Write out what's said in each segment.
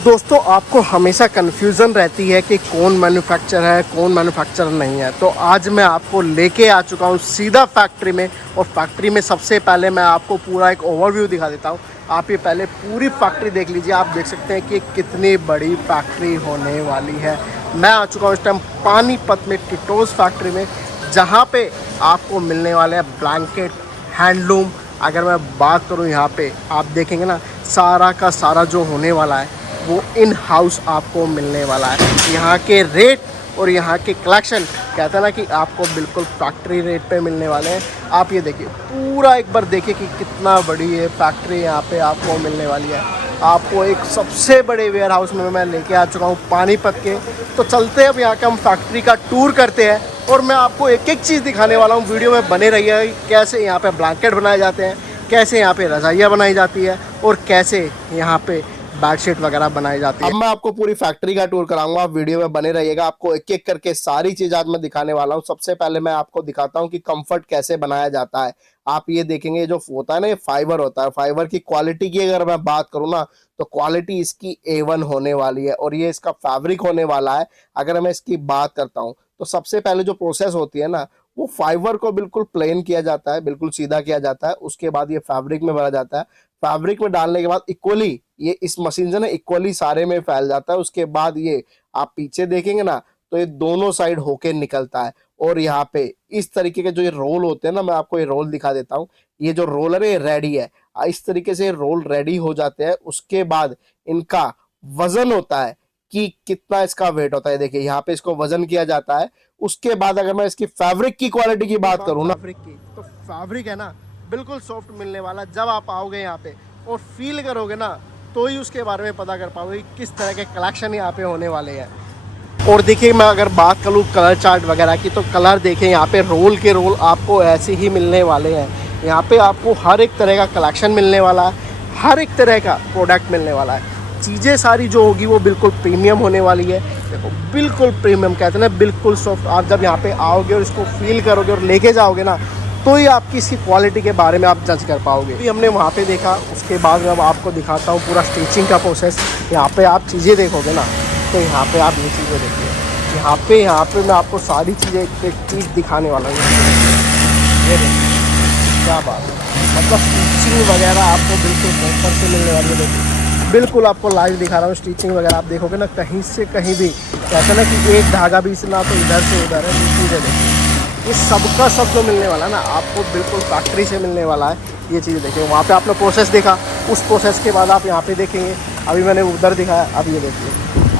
दोस्तों आपको हमेशा कन्फ्यूज़न रहती है कि कौन मैन्युफैक्चर है कौन मैन्युफैक्चर नहीं है। तो आज मैं आपको लेके आ चुका हूँ सीधा फैक्ट्री में, और फैक्ट्री में सबसे पहले मैं आपको पूरा एक ओवरव्यू दिखा देता हूँ। आप ये पहले पूरी फैक्ट्री देख लीजिए। आप देख सकते हैं कि कितनी बड़ी फैक्ट्री होने वाली है। मैं आ चुका हूँ इस टाइम पानीपत में टिटोज़ फैक्ट्री में, जहाँ पे आपको मिलने वाले हैं ब्लैंकेट, हैंडलूम। अगर मैं बात करूँ यहाँ पे आप देखेंगे ना, सारा का सारा जो होने वाला है वो इन हाउस आपको मिलने वाला है। यहाँ के रेट और यहाँ के कलेक्शन कहते हैं ना कि आपको बिल्कुल फैक्ट्री रेट पे मिलने वाले हैं। आप ये देखिए, पूरा एक बार देखिए कि कितना बड़ी ये फैक्ट्री यहाँ पे आपको मिलने वाली है। आपको एक सबसे बड़े वेयर हाउस में मैं लेके आ चुका हूँ पानीपत के। तो चलते हैं अब यहाँ के हम फैक्ट्री का टूर करते हैं, और मैं आपको एक एक चीज़ दिखाने वाला हूँ। वीडियो में बने रहिए। कैसे यहाँ पे ब्लैंकेट बनाए जाते हैं, कैसे यहाँ पे रज़ाइयाँ बनाई जाती है, और कैसे यहाँ पे बेडशीट वगैरह बनाई जाती है। अब मैं आपको पूरी फैक्ट्री का टूर कराऊंगा, आप वीडियो में बने रहिएगा। आपको एक एक करके सारी चीज आज मैं दिखाने वाला हूँ। सबसे पहले मैं आपको दिखाता हूँ कि कंफर्ट कैसे बनाया जाता है। आप ये देखेंगे, जो होता है ना, ये फाइबर होता है। फाइबर की क्वालिटी की अगर मैं बात करूँ ना, तो क्वालिटी इसकी A1 होने वाली है, और ये इसका फैब्रिक होने वाला है। अगर मैं इसकी बात करता हूँ तो सबसे पहले जो प्रोसेस होती है ना, वो फाइबर को बिल्कुल प्लेन किया जाता है, बिल्कुल सीधा किया जाता है। उसके बाद ये फैब्रिक में भरा जाता है। फैब्रिक में डालने के बाद इक्वली ये इस मशीन से ना इक्वली सारे में फैल जाता है। उसके बाद ये आप पीछे देखेंगे ना, तो ये दोनों साइड होके निकलता है। और यहाँ पे इस तरीके के जो ये रोल होते हैं ना, मैं आपको ये रोल दिखा देता हूँ। ये जो रोलर है ये रेडी है। इस तरीके से रोल रेडी हो जाते हैं। उसके बाद इनका वजन होता है कि कितना इसका वेट होता है। देखिए यहाँ पे इसको वजन किया जाता है। उसके बाद अगर मैं इसकी फैब्रिक की क्वालिटी की बात करूँ ना, फैब्रिक की, तो फैब्रिक है ना बिल्कुल सॉफ्ट मिलने वाला। जब आप आओगे यहाँ पे और फील करोगे ना, तो ही उसके बारे में पता कर पाओगे किस तरह के कलेक्शन यहाँ पे होने वाले हैं। और देखिए, मैं अगर बात करूँ कलर चार्ट वगैरह की, तो कलर देखिए यहाँ पे रोल के रोल आपको ऐसे ही मिलने वाले हैं। यहाँ पे आपको हर एक तरह का कलेक्शन मिलने वाला है, हर एक तरह का प्रोडक्ट मिलने वाला है। चीज़ें सारी जो होगी वो बिल्कुल प्रीमियम होने वाली है। देखो, बिल्कुल प्रीमियम कहते हैं ना, बिल्कुल सॉफ्ट। आप जब यहाँ पे आओगे और इसको फील करोगे और लेके जाओगे ना, तो ही आपकी इसकी क्वालिटी के बारे में आप जज कर पाओगे। अभी हमने वहाँ पे देखा, उसके बाद मैं आपको दिखाता हूँ पूरा स्टिचिंग का प्रोसेस। यहाँ पे आप चीज़ें देखोगे ना, तो यहाँ पे आप ये चीज़ें देखिए। यहाँ पे मैं आपको सारी चीज़ें एक चीज़ दिखाने वाला हूँ। ये देखिए क्या बात है, मतलब स्टिचिंग वगैरह आपको बिल्कुल प्रॉपर से मिलने वाली है। देखिए, बिल्कुल आपको लाइव दिखा रहा हूँ। स्टिचिंग वगैरह आप देखोगे ना, कहीं से कहीं भी कहते ना कि एक धागा भी ना तो इधर से उधर है। चीज़ें देखिए, ये सबका सब जो मिलने वाला है ना, आपको बिल्कुल फैक्ट्री से मिलने वाला है। ये चीज़ देखिए, वहाँ पे आपने प्रोसेस देखा, उस प्रोसेस के बाद आप यहाँ पे देखेंगे। अभी मैंने उधर दिखाया, अब ये देखिए,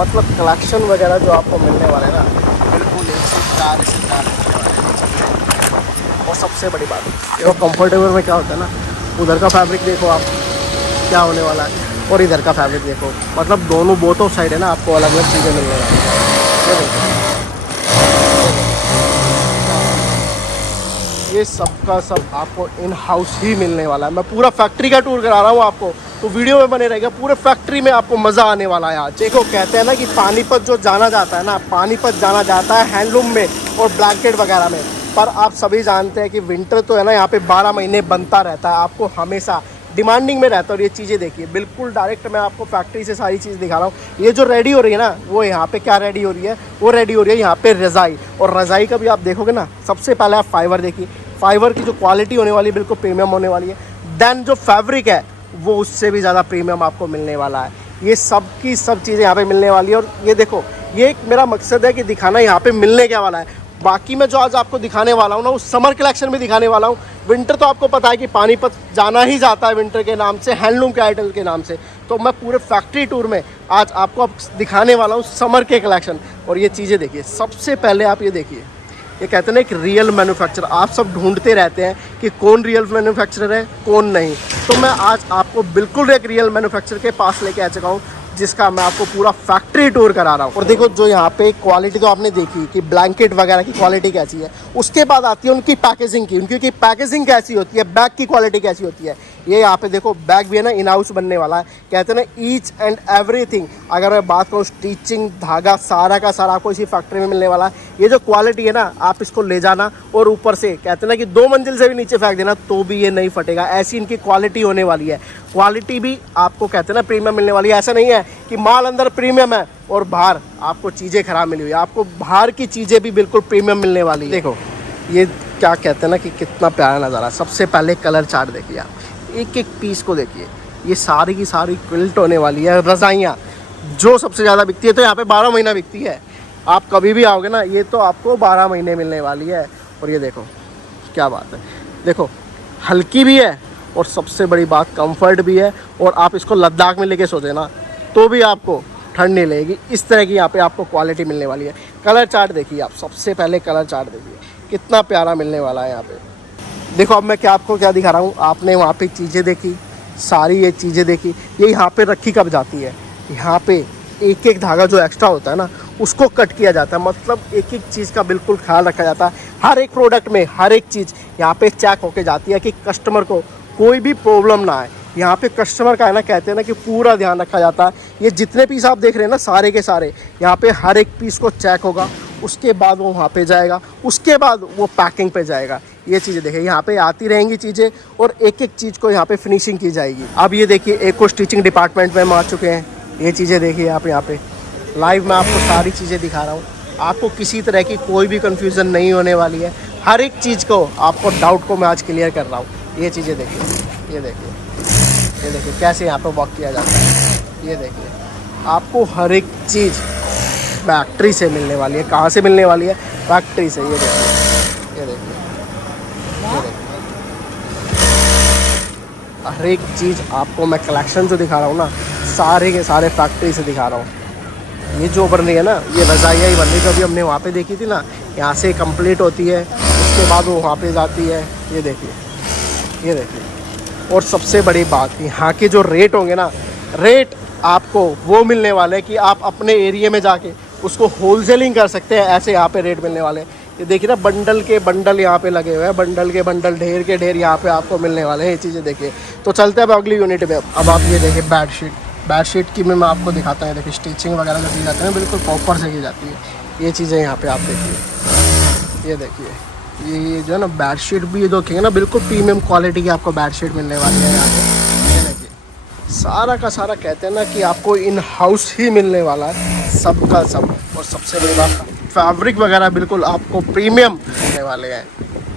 मतलब कलेक्शन वगैरह जो आपको मिलने वाला है ना, बिल्कुल 1 से 4 से 4 और सबसे बड़ी बात देखो, कंफर्टेबल में क्या होता है ना, उधर का फैब्रिक देखो आप क्या होने वाला है, और इधर का फैब्रिक देखो। मतलब दोनों बोथ ऑफ साइड है ना, आपको अलग अलग चीज़ें मिलने वाली है। ये सब का सब आपको इन हाउस ही मिलने वाला है। मैं पूरा फैक्ट्री का टूर करा रहा हूँ आपको, तो वीडियो में बने रहेगा। पूरे फैक्ट्री में आपको मज़ा आने वाला है आज। देखो, कहते हैं ना कि पानीपत जो जाना जाता है ना, पानीपत जाना जाता है हैंडलूम में और ब्लैंकेट वगैरह में। पर आप सभी जानते हैं कि विंटर तो है ना, यहाँ पे 12 महीने बनता रहता है। आपको हमेशा डिमांडिंग में रहता है। और ये चीज़ें देखिए, बिल्कुल डायरेक्ट मैं आपको फैक्ट्री से सारी चीज़ दिखा रहा हूँ। ये जो रेडी हो रही है ना, वो यहाँ पे क्या रेडी हो रही है, वो रेडी हो रही है यहाँ पे रज़ाई। और रज़ाई का भी आप देखोगे ना, सबसे पहले आप फाइबर देखिए। फाइबर की जो क्वालिटी होने वाली है बिल्कुल प्रीमियम होने वाली है। देन जो फैब्रिक है वो उससे भी ज़्यादा प्रीमियम आपको मिलने वाला है। ये सब की सब चीज़ें यहाँ पे मिलने वाली है। और ये देखो, ये एक मेरा मकसद है कि दिखाना यहाँ पे मिलने क्या वाला है। बाकी मैं जो आज आपको दिखाने वाला हूँ ना, उस समर कलेक्शन में दिखाने वाला हूँ। विंटर तो आपको पता है कि पानीपत जाना ही जाता है विंटर के नाम से, हैंडलूम के आइटल के नाम से। तो मैं पूरे फैक्ट्री टूर में आज आपको दिखाने वाला हूँ समर के कलेक्शन। और ये चीज़ें देखिए, सबसे पहले आप ये देखिए, ये कहते हैं ना एक रियल मैन्युफैक्चरर। आप सब ढूंढते रहते हैं कि कौन रियल मैन्युफैक्चरर है कौन नहीं, तो मैं आज आपको बिल्कुल एक रियल मैन्युफैक्चरर के पास लेके आ चुका हूँ, जिसका मैं आपको पूरा फैक्ट्री टूर करा रहा हूँ। और देखो, जो यहाँ पे क्वालिटी तो आपने देखी कि ब्लैंकेट वगैरह की क्वालिटी कैसी है। उसके बाद आती है उनकी पैकेजिंग की, उनकी पैकेजिंग कैसी होती है, बैग की क्वालिटी कैसी होती है। ये यहाँ पे देखो बैग भी है ना इन हाउस बनने वाला है, कहते हैं ना ईच एंड एवरीथिंग। अगर मैं बात करूँ स्टिचिंग, धागा, सारा का सारा आपको इसी फैक्ट्री में मिलने वाला है। ये जो क्वालिटी है ना, आप इसको ले जाना और ऊपर से कहते हैं ना कि 2 मंजिल से भी नीचे फेंक देना तो भी ये नहीं फटेगा, ऐसी इनकी क्वालिटी होने वाली है। क्वालिटी भी आपको कहते हैं ना प्रीमियम मिलने वाली है। ऐसा नहीं है कि माल अंदर प्रीमियम है और बाहर आपको चीज़ें खराब मिली हुई है, आपको बाहर की चीज़ें भी बिल्कुल प्रीमियम मिलने वाली है। देखो ये क्या कहते हैं ना कि कितना प्यारा नज़ारा। सबसे पहले कलर चार्ट देखिए आप, एक एक पीस को देखिए। ये सारी की सारी क्विल्ट होने वाली है। रज़ाइयाँ जो सबसे ज़्यादा बिकती है तो यहाँ पे 12 महीना बिकती है। आप कभी भी आओगे ना, ये तो आपको 12 महीने मिलने वाली है। और ये देखो क्या बात है, देखो हल्की भी है और सबसे बड़ी बात कंफर्ट भी है। और आप इसको लद्दाख में लेके सो ना तो भी आपको ठंड नहीं लगेगी। इस तरह की यहाँ पे आपको क्वालिटी मिलने वाली है। कलर चार्ट देखिए आप, सबसे पहले कलर चार्ट देखिए कितना प्यारा मिलने वाला है यहाँ पे। देखो अब मैं आपको क्या दिखा रहा हूँ। आपने वहाँ पे चीज़ें देखी, सारी ये चीज़ें देखी, ये यहाँ पे रखी कब जाती है। यहाँ पे एक एक धागा जो एक्स्ट्रा होता है ना उसको कट किया जाता है। मतलब एक एक चीज़ का बिल्कुल ख्याल रखा जाता है। हर एक प्रोडक्ट में हर एक चीज़ यहाँ पे चेक होके जाती है कि कस्टमर को कोई भी प्रॉब्लम ना आए। यहाँ पे कस्टमर का है ना, कहते हैं ना कि पूरा ध्यान रखा जाता है। ये जितने पीस आप देख रहे हैं ना सारे के सारे, यहाँ पे हर एक पीस को चेक होगा, उसके बाद वो वहाँ पे जाएगा, उसके बाद वो पैकिंग पे जाएगा। ये चीज़ें देखिए यहाँ पे आती रहेंगी चीज़ें और एक एक चीज़ को यहाँ पे फिनिशिंग की जाएगी। अब ये देखिए एक को स्टिचिंग डिपार्टमेंट में हम आ चुके हैं। ये चीज़ें देखिए आप यहाँ पे लाइव में आपको सारी चीज़ें दिखा रहा हूँ। आपको किसी तरह की कोई भी कन्फ्यूज़न नहीं होने वाली है। हर एक चीज़ को आपको डाउट को मैं आज क्लियर कर रहा हूँ। ये चीज़ें देखिए, ये देखिए, ये देखिए कैसे यहाँ पे वर्क किया जाता है। ये देखिए आपको हर एक चीज़ फैक्ट्री से मिलने वाली है। कहाँ से मिलने वाली है? फैक्ट्री से। ये देखिए, ये देखिए, ये देखिए हर एक चीज़ आपको मैं कलेक्शन जो दिखा रहा हूँ ना सारे के सारे फैक्ट्री से दिखा रहा हूँ। ये जो बन रही है ना, ये रज़ाइयाँ ही बन रही जो अभी हमने वहाँ पे देखी थी ना, यहाँ से कंप्लीट होती है, उसके बाद वो वहाँ पे जाती है। ये देखिए, ये देखिए। और सबसे बड़ी बात यहाँ के जो रेट होंगे ना, रेट आपको वो मिलने वाले हैं कि आप अपने एरिया में जाके उसको होलसेलिंग कर सकते हैं। ऐसे यहाँ पे रेट मिलने वाले हैं। ये देखिए ना बंडल के बंडल यहाँ पे लगे हुए हैं, बंडल के बंडल, ढेर के ढेर यहाँ पे आपको मिलने वाले हैं। ये चीज़ें देखिए। तो चलते हैं अब अगली यूनिट में। अब आप ये देखिए बेडशीट, बेडशीट की मैं आपको दिखाता हूँ। देखिए स्टिचिंग वगैरह जो की जाती है बिल्कुल प्रॉपर से की जाती है। ये चीज़ें यहाँ पर आप देखिए, ये देखिए ये जो है ना बेडशीट भी ये देखेंगे ना बिल्कुल प्रीमियम क्वालिटी की आपको बेडशीट मिलने वाली है यहाँ पे। ये देखिए सारा का सारा कहते हैं ना कि आपको इन हाउस ही मिलने वाला है, सब का सब। और सबसे बड़ी बात फैब्रिक वगैरह बिल्कुल आपको प्रीमियम मिलने वाले हैं।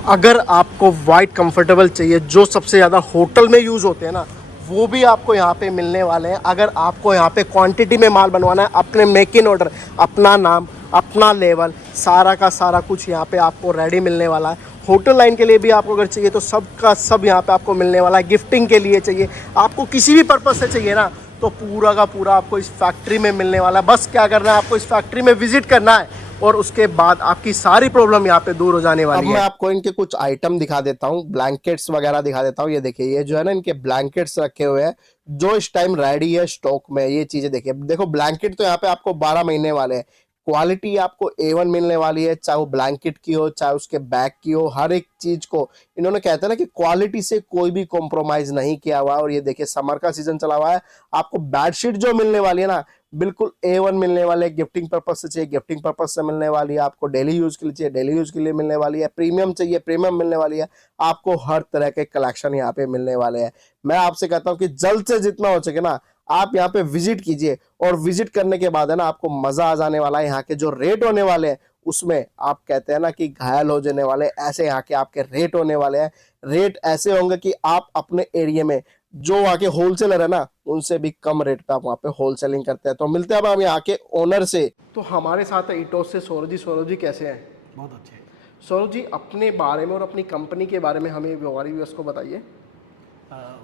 अगर आपको वाइट कंफर्टेबल चाहिए जो सबसे ज़्यादा होटल में यूज़ होते हैं ना, वो भी आपको यहाँ पे मिलने वाले हैं। अगर आपको यहाँ पे क्वांटिटी में माल बनवाना है, अपने मेक इन ऑर्डर, अपना नाम, अपना लेवल, सारा का सारा कुछ यहाँ पे आपको रेडी मिलने वाला है। होटल लाइन के लिए भी आपको अगर चाहिए तो सब का सब यहाँ पे आपको मिलने वाला है। गिफ्टिंग के लिए चाहिए, आपको किसी भी पर्पज़ से चाहिए ना, तो पूरा का पूरा आपको इस फैक्ट्री में मिलने वाला है। बस क्या करना है, आपको इस फैक्ट्री में विजिट करना है और उसके बाद आपकी सारी प्रॉब्लम यहाँ पे दूर हो जाने वाली है। अब मैं आपको इनके कुछ आइटम दिखा देता हूँ, ब्लैंकेट्स वगैरह दिखा देता हूँ। ये देखिए ये जो है ना इनके ब्लैंकेट्स रखे हुए हैं जो इस टाइम रेडी है स्टॉक में। ये चीजें देखिए, देखो ब्लैंकेट तो यहाँ पे आपको 12 महीने वाले हैं। क्वालिटी आपको A1 मिलने वाली है, चाहे वो ब्लैंकेट की हो चाहे उसके बैग की हो। हर एक चीज को इन्होंने कहते हैं ना कि क्वालिटी से कोई भी कॉम्प्रोमाइज नहीं किया हुआ। और ये देखिए समर का सीजन चला हुआ है, आपको बेडशीट जो मिलने वाली है ना बिल्कुल A1 मिलने वाले। गिफ्टिंग पर्पज से चाहिए गिफ्टिंग पर्पज से मिलने वाली है, आपको डेली यूज के लिए चाहिए डेली यूज के लिए मिलने वाली है, प्रीमियम चाहिए प्रीमियम मिलने वाली है। आपको हर तरह के कलेक्शन यहाँ पे मिलने वाले हैं। मैं आपसे कहता हूँ कि जल्द से जितना हो सके ना आप यहाँ पे विजिट कीजिए, और विजिट करने के बाद है ना आपको मजा आ जाने वाला है। यहाँ के जो रेट होने वाले हैं उसमें आप कहते हैं ना कि घायल हो जाने वाले, ऐसे यहाँ के आपके रेट होने वाले हैं। रेट ऐसे होंगे कि आप अपने एरिया में जो वहाँ के होलसेलर है ना उनसे भी कम रेट पे आप वहाँ पे होलसेलिंग करते हैं। तो मिलते हैं अब हम यहाँ के ओनर से। तो हमारे साथ है इटोस से सौरभ जी। सौरभ जी कैसे हैं? बहुत अच्छे। सौरभ जी अपने बारे में और अपनी कंपनी के बारे में हमें हमारी व्यूअर्स को बताइए।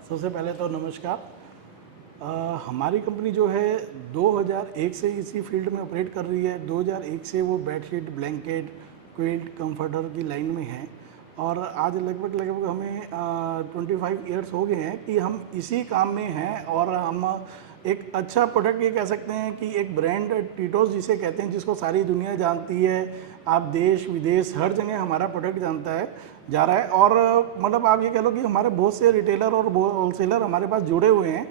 सबसे पहले तो नमस्कार। हमारी कंपनी जो है 2001 से इसी फील्ड में ऑपरेट कर रही है। 2001 से वो बेडशीट, ब्लैंकेट, क्विल्ट, कंफर्टर की लाइन में है और आज लगभग हमें 25 ईयर्स हो गए हैं कि हम इसी काम में हैं। और हम एक अच्छा प्रोडक्ट ये कह सकते हैं कि एक ब्रांड टीटोस जिसे कहते हैं, जिसको सारी दुनिया जानती है, आप देश विदेश हर जगह हमारा प्रोडक्ट जानता है। जा रहा है। और मतलब आप ये कह लो कि हमारे बहुत से रिटेलर और होलसेलर हमारे पास जुड़े हुए हैं।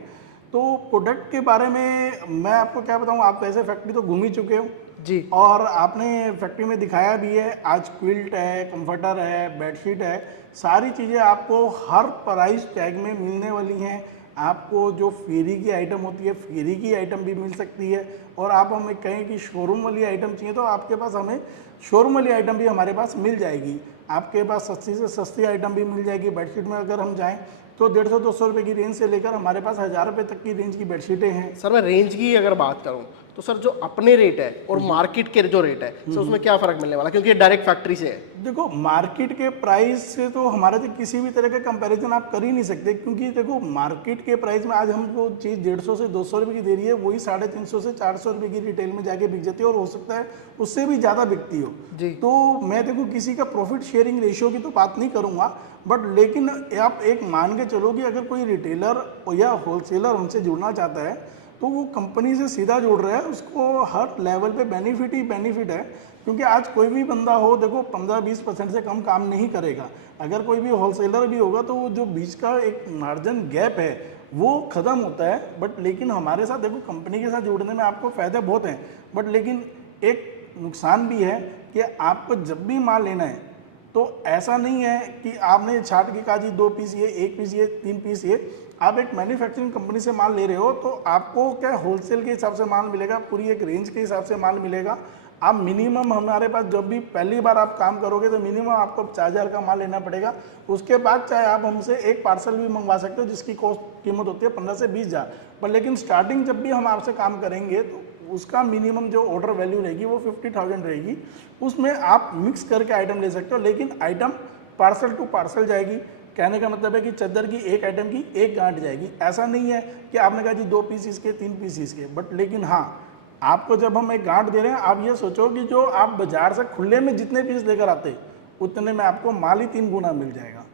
तो प्रोडक्ट के बारे में मैं आपको क्या बताऊं, आप वैसे फैक्ट्री तो घूम ही चुके हो जी। और आपने फैक्ट्री में दिखाया भी है। आज क्विल्ट है, कंफर्टर है, बेडशीट है, सारी चीज़ें आपको हर प्राइस टैग में मिलने वाली हैं। आपको जो फेरी की आइटम होती है, फेरी की आइटम भी मिल सकती है। और आप हमें कहें कि शोरूम वाली आइटम चाहिए तो आपके पास हमें शोरूम वाली आइटम भी हमारे पास मिल जाएगी। आपके पास सस्ती से सस्ती आइटम भी मिल जाएगी। बेडशीट में अगर हम जाएँ तो 150-200 रुपये की रेंज से लेकर हमारे पास 1000 रुपये तक की रेंज की बेडशीटें हैं। सर मैं रेंज की अगर बात करूं तो सर जो अपने रेट है और मार्केट के जो रेट है सर उसमें क्या फ़र्क मिलने वाला, क्योंकि ये डायरेक्ट फैक्ट्री से है। देखो मार्केट के प्राइस से तो हमारे से किसी भी तरह का कंपैरिजन आप कर ही नहीं सकते, क्योंकि देखो मार्केट के प्राइस में आज हम जो चीज़ 150 से 200 रुपये की दे रही है वही 350 से 400 रुपये की रिटेल में जाके बिक जाती है, और हो सकता है उससे भी ज़्यादा बिकती हो जी। तो मैं देखो किसी का प्रॉफिट शेयरिंग रेशियो की तो बात नहीं करूँगा, बट लेकिन आप एक मान के चलो कि अगर कोई रिटेलर या होलसेलर हमसे जुड़ना चाहता है तो वो कंपनी से सीधा जुड़ रहा है, उसको हर लेवल पे बेनिफिट ही बेनिफिट है। क्योंकि आज कोई भी बंदा हो देखो 15-20% से कम काम नहीं करेगा। अगर कोई भी होलसेलर भी होगा तो वो जो बीच का एक मार्जिन गैप है वो ख़त्म होता है। बट लेकिन हमारे साथ देखो कंपनी के साथ जुड़ने में आपको फ़ायदे बहुत हैं, बट लेकिन एक नुकसान भी है कि आपको जब भी माल लेना है तो ऐसा नहीं है कि आपने छाट के कहा जी 2 पीस ये, 1 पीस ये, 3 पीस ये। आप एक मैन्युफैक्चरिंग कंपनी से माल ले रहे हो तो आपको क्या होलसेल के हिसाब से माल मिलेगा, पूरी एक रेंज के हिसाब से माल मिलेगा। आप मिनिमम हमारे पास जब भी पहली बार आप काम करोगे तो मिनिमम आपको 4000 का माल लेना पड़ेगा। उसके बाद चाहे आप हमसे एक पार्सल भी मंगवा सकते हो जिसकी कीमत होती है 15 से 20,000, पर लेकिन स्टार्टिंग जब भी हम आपसे काम करेंगे तो उसका मिनिमम जो ऑर्डर वैल्यू रहेगी वो 50,000 रहेगी। उसमें आप मिक्स करके आइटम ले सकते हो, लेकिन आइटम पार्सल टू पार्सल जाएगी। कहने का मतलब है कि चादर की एक आइटम की एक गांठ जाएगी। ऐसा नहीं है कि आपने कहा जी 2 पीस इसके, 3 पीस इसके, बट लेकिन हाँ आपको जब हम एक गांठ दे रहे हैं आप ये सोचो कि जो आप बाजार से खुले में जितने पीस लेकर आते उतने में आपको माल ही 3 गुना मिल जाएगा।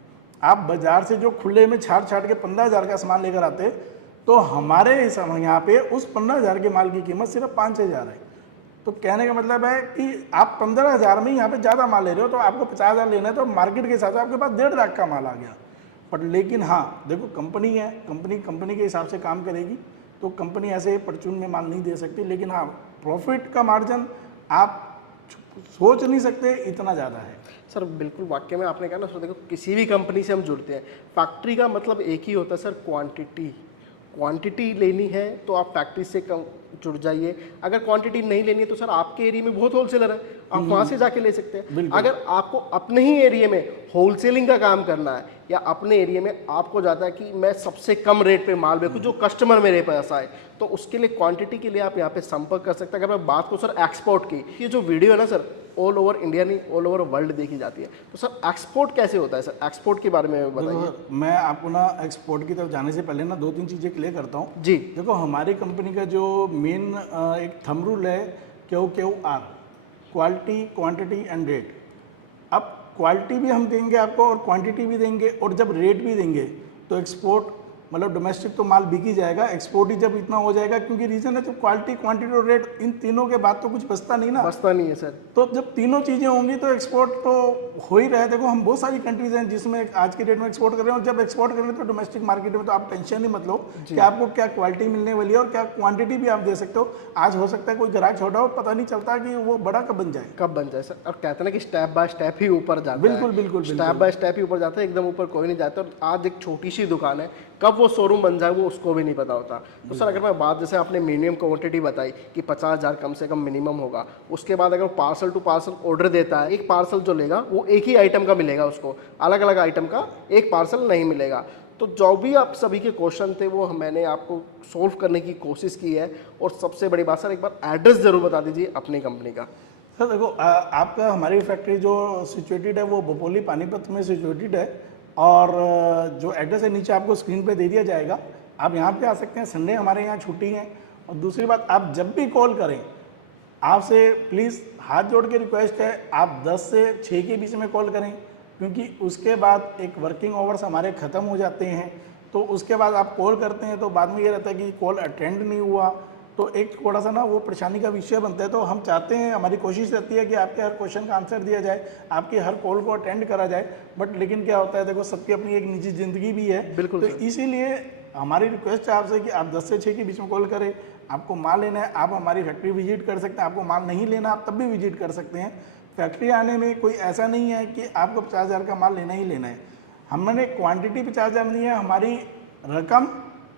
आप बाजार से जो खुले में छाट के 15,000 का सामान लेकर आते तो हमारे यहाँ पे उस 15,000 के माल की कीमत सिर्फ 5,000 है। तो कहने का मतलब है कि आप 15,000 में यहाँ पे ज़्यादा माल ले रहे हो तो आपको 50,000 लेना है, तो मार्केट के हिसाब से आपके पास 1.5 लाख का माल आ गया। बट लेकिन हाँ देखो कंपनी है, कंपनी के हिसाब से काम करेगी, तो कंपनी ऐसे परचून में माल नहीं दे सकती। लेकिन हाँ प्रॉफिट का मार्जिन आप सोच नहीं सकते इतना ज़्यादा है। सर बिल्कुल वाक्य में आपने कहा ना सर, देखो किसी भी कंपनी से हम जुड़ते हैं, फैक्ट्री का मतलब एक ही होता है सर, क्वांटिटी लेनी है तो आप फैक्ट्री से कम जुड़ जाइए। अगर क्वांटिटी नहीं लेनी है तो सर आपके एरिया में बहुत होलसेलर है, आप वहाँ से जाके ले सकते हैं। अगर आपको अपने ही एरिया में होलसेलिंग का काम करना है या अपने एरिया में आपको जाता है कि मैं सबसे कम रेट पे माल बेचूं जो कस्टमर मेरे पास आए, तो उसके लिए क्वांटिटी के लिए आप यहाँ पे संपर्क कर सकते हैं। अगर मैं बात करूँ सर एक्सपोर्ट की, ये जो वीडियो है ना सर ऑल ओवर इंडिया नहीं ऑल ओवर वर्ल्ड देखी जाती है, तो सर एक्सपोर्ट कैसे होता है सर, एक्सपोर्ट के बारे में बताइए। मैं आपको ना एक्सपोर्ट की तरफ जाने से पहले ना 2-3 चीज़ें क्लियर करता हूँ जी। देखो हमारी कंपनी का जो मेन एक थंब रूल है QQR, quality quantity and rate. अब क्वालिटी भी हम देंगे आपको और क्वांटिटी भी देंगे, और जब रेट भी देंगे तो एक्सपोर्ट मतलब डोमेस्टिक तो माल बिक ही जाएगा, एक्सपोर्ट ही जब इतना हो जाएगा, क्योंकि रीज़न है जब क्वालिटी क्वांटिटी और रेट इन तीनों के बाद तो कुछ बचता नहीं ना, बचता नहीं है सर। तो जब तीनों चीज़ें होंगी तो एक्सपोर्ट तो हो ही रहा है। देखो हम बहुत सारी कंट्रीज हैं जिसमें आज के डेट में एक्सपोर्ट कर रहे हैं, और जब एक्सपोर्ट करेंगे तो डोमेस्टिक मार्केट में तो आप टेंशन नहीं मत लो कि आपको क्या क्वालिटी मिलने वाली है और क्या क्वांटिटी भी आप दे सकते हो। आज हो सकता है कोई ग्राहक छोटा हो, पता नहीं चलता कि वो बड़ा कब बन जाए सर। और कहते हैं ना कि स्टेप बाय स्टेप ही ऊपर जाता है। बिल्कुल स्टेप बाय स्टेप ही ऊपर जाता है, एकदम ऊपर कोई नहीं जाता। और आज एक छोटी सी दुकान है, कब वो शोरूम बन जाए वो उसको भी नहीं पता होता। तो सर अगर मैं बात, जैसे आपने मिनिमम क्वांटिटी बताई कि 50,000 कम से कम मिनिमम होगा, उसके बाद अगर पार्सल टू पार्सल ऑर्डर देता है, एक पार्सल जो लेगा वो एक ही आइटम का मिलेगा, उसको अलग अलग आइटम का एक पार्सल नहीं मिलेगा। तो जो भी आप सभी के क्वेश्चन थे वो मैंने आपको सोल्व करने की कोशिश की है। और सबसे बड़ी बात सर, एक बार एड्रेस जरूर बता दीजिए अपनी कंपनी का। सर देखो आपका हमारी फैक्ट्री जो सिचुएटेड है वो बपोली पानीपत में सिचुएटेड है, और जो एड्रेस है नीचे आपको स्क्रीन पे दे दिया जाएगा। आप यहाँ पे आ सकते हैं, संडे हमारे यहाँ छुट्टी है। और दूसरी बात, आप जब भी कॉल करें, आपसे प्लीज़ हाथ जोड़ के रिक्वेस्ट है आप 10 से 6 के बीच में कॉल करें, क्योंकि उसके बाद एक वर्किंग आवर्स हमारे ख़त्म हो जाते हैं। तो उसके बाद आप कॉल करते हैं तो बाद में ये रहता है कि कॉल अटेंड नहीं हुआ, तो एक थोड़ा सा ना वो परेशानी का विषय बनता है। तो हम चाहते हैं, हमारी कोशिश रहती है कि आपके हर क्वेश्चन का आंसर दिया जाए, आपकी हर कॉल को अटेंड करा जाए। बट लेकिन क्या होता है, देखो सबकी अपनी एक निजी ज़िंदगी भी है। बिल्कुल तो सर। इसीलिए हमारी रिक्वेस्ट है आपसे कि आप 10 से 6 के बीच में कॉल करें। आपको माल लेना है, आप हमारी फैक्ट्री विजिट कर सकते हैं। आपको माल नहीं लेना, आप तब भी विजिट कर सकते हैं। फैक्ट्री आने में कोई ऐसा नहीं है कि आपको 50,000 का माल लेना ही लेना है। हमने क्वांटिटी 50,000 नहीं है, हमारी रकम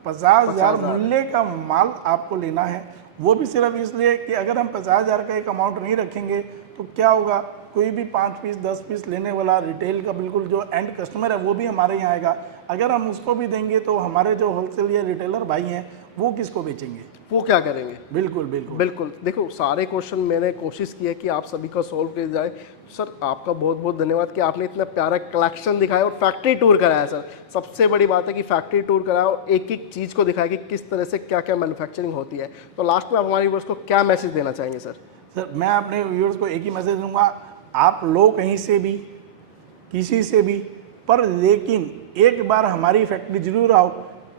50,000 मूल्य का माल आपको लेना है। वो भी सिर्फ इसलिए कि अगर हम 50,000 का एक अमाउंट नहीं रखेंगे तो क्या होगा, कोई भी 5 पीस 10 पीस लेने वाला रिटेल का बिल्कुल जो एंड कस्टमर है वो भी हमारे यहाँ आएगा। अगर हम उसको भी देंगे तो हमारे जो होलसेल या रिटेलर भाई हैं वो किसको बेचेंगे, वो क्या करेंगे। बिल्कुल बिल्कुल बिल्कुल, देखो सारे क्वेश्चन मैंने कोशिश की है कि आप सभी का सॉल्व किया जाए। सर आपका बहुत बहुत धन्यवाद कि आपने इतना प्यारा कलेक्शन दिखाया और फैक्ट्री टूर कराया। सर सबसे बड़ी बात है कि फैक्ट्री टूर कराया और एक एक चीज़ को दिखाया कि किस तरह से क्या क्या मैन्युफैक्चरिंग होती है। तो लास्ट में आप हमारे व्यूअर्स को क्या मैसेज देना चाहेंगे सर। सर मैं अपने व्यूअर्स को एक ही मैसेज दूंगा, आप लो कहीं से भी, किसी से भी, पर लेकिन एक बार हमारी फैक्ट्री जरूर आओ।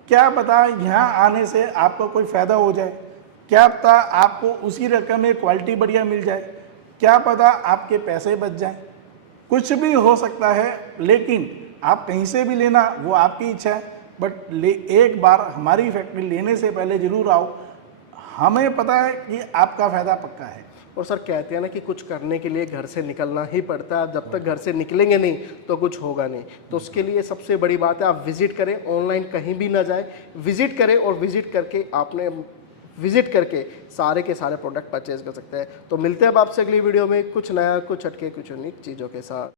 क्या पता यहाँ आने से आपका कोई फ़ायदा हो जाए, क्या पता आपको उसी रकम में क्वालिटी बढ़िया मिल जाए, क्या पता आपके पैसे बच जाएं, कुछ भी हो सकता है। लेकिन आप कहीं से भी लेना वो आपकी इच्छा है, बट एक बार हमारी फैक्ट्री लेने से पहले ज़रूर आओ। हमें पता है कि आपका फ़ायदा पक्का है। और सर कहते हैं ना कि कुछ करने के लिए घर से निकलना ही पड़ता है। जब तक घर से निकलेंगे नहीं तो कुछ होगा नहीं। तो उसके लिए सबसे बड़ी बात है आप विजिट करें, ऑनलाइन कहीं भी ना जाए, विजिट करें और विजिट करके आपने विजिट करके सारे के सारे प्रोडक्ट परचेज कर सकते हैं। तो मिलते हैं अब आपसे अगली वीडियो में कुछ नया, कुछ हटके, कुछ यूनिक चीज़ों के साथ।